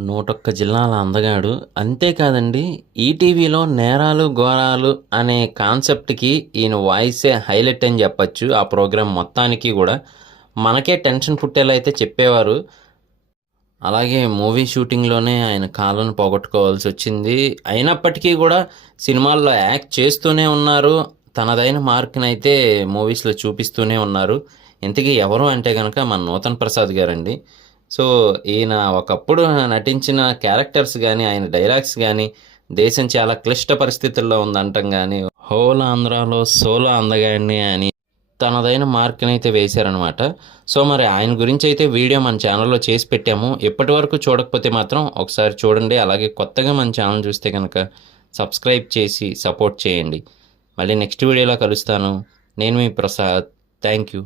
101 జిల్లాల అందగాడు. అంతేకాదండి, ఈటీవీలో 'నేరాలు ఘోరాలు' అనే కాన్సెప్ట్‌కి ఈయన వాయిసే హైలైట్ అని జెప్పొచ్చు. ఆ ప్రోగ్రామ్ మొత్తానికి గూడా. మనకే టెన్షన్ పుట్టేలా అయితే చెప్పేవారు. అలాగే మూవీ షూటింగ్‌లోనే ఆయన కాళ్ళను పోగొట్టుకోవాల్సొచ్చింది. అయినప్పటికీ గూడా సినిమాల్లో యాక్ట్ చేస్తూనే ఉన్నారు. తనదైన మార్క్‌నైతే మూవీస్‌లో చూపిస్తూనే ఉన్నారు. ఇంతకీ ఎవరు అంటే గనక మన 'నూతన్ ప్రసాద్' గారండి. సో, ఈయన ఒకప్పుడు నటించిన క్యారెక్టర్స్ గాని, ఆయన డైలాగ్స్ గాని, దేశం చాలా క్లిష్ట పరిస్థితుల్లో ఉందంటం గాని, 'హోల్ ఆంధ్రాలో సోలో అందగాడిని' అని తనదైన మార్క్‌నైతే వేశారనమాట. సో, మరి ఆయన గురించైతే వీడియో మన ఛానల్‌లో చేసి పెట్టాము. ఇప్పటివరకు చూడకపోతే మాత్రం ఒకసారి చూడండి. అలాగే కొత్తగా మన ఛానల్ చూస్తే గనక సబ్స్క్రైబ్ చేసి సపోర్ట్ చేయండి. మళ్ళీ నెక్స్ట్ వీడియోలో కలుస్తాను. నేను మీ ప్రసాద్. Thank you.